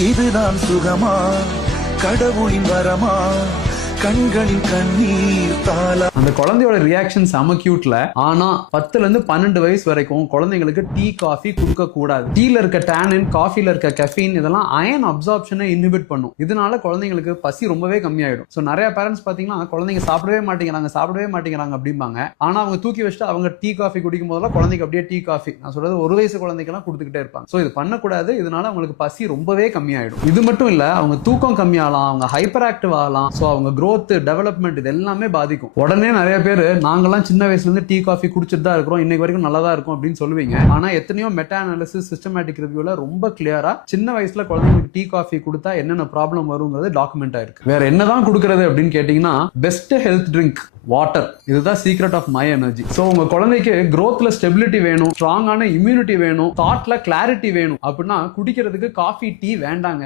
இதுதான் சுகமா? கடவுளின் வரமா? கண்களின் கண்ணீர் அந்த குழந்தையோட ரியாக்ஷன் செம கியூட்ல ஆனா பத்துல இருந்து பன்னெண்டு வயசு வரைக்கும் குழந்தைங்களுக்கு டீ காஃபி கொடுக்க கூடாது. டீல இருக்க டேனின் காஃபில இருக்க கெஃபின் இதெல்லாம் அயன் அப்சார்ப்ஷனை இன்ஹிபிட் பண்ணும். இதனால குழந்தைங்களுக்கு பசி ரொம்பவே கம்மியாயிடும். ஸோ நிறைய பேரண்ட்ஸ் பாத்தீங்கன்னா குழந்தைங்க சாப்பிடவே மாட்டேங்கிறாங்க சாப்பிடவே மாட்டேங்கிறாங்க அப்படிம்பாங்க. ஆனா அவங்க தூக்கி வச்சுட்டு அவங்க டீ காஃபி குடிக்கும் போதெல்லாம் குழந்தைக்கு அப்படியே டீ காஃபி. நான் சொல்றது ஒரு வயசு குழந்தைக்கெல்லாம் கொடுத்துக்கிட்டே இருப்பாங்க. ஸோ இது பண்ணக்கூடாது. இதனால அவங்களுக்கு பசி ரொம்பவே கம்மியாயிடும். இது மட்டும் இல்ல அவங்க தூக்கம் கம்மியாகலாம் அவங்க ஹைப்பர் ஆக்டிவ் ஆகலாம். ஸோ அவங்க growth டெவலப்மெண்ட் இது எல்லாமே பாதிக்கும். உடனே நிறைய பேர் நாங்கெல்லாம் சின்ன வயசுல இருந்து டீ காஃபி குடிச்சிட்டு தான் இருக்கிறோம். இன்னைக்கு வரைக்கும் நல்லா தான் இருக்கும் அப்படின்னு சொல்லுவீங்க. ஆனா எத்தனையோ மெட்டா அனாலிசிஸ் சிஸ்டமேட்டிக் ரிவ்யூல ரொம்ப கிளியரா சின்ன வயசுல குழந்தைங்களுக்கு டீ காஃபி கொடுத்தா என்னென்ன ப்ராப்ளம் வருங்கிறது டாக்குமெண்ட் ஆயிருக்கு வேற என்னதான் கொடுக்கறது அப்படின்னு கேட்டீங்கன்னா பெஸ்ட் ஹெல்த் ட்ரிங்க் வாட்டர் இதுதான் secret of my energy so உங்க குழந்தைக்கு க்ரோத்ல ஸ்டெபிலிட்டி வேணும் ஸ்ட்ராங்கான இம்யூனிட்டி வேணும் தாட்ல கிளாரிட்டி வேணும். அப்படின்னா குடிக்கிறதுக்கு காஃபி டீ வேண்டாங்க.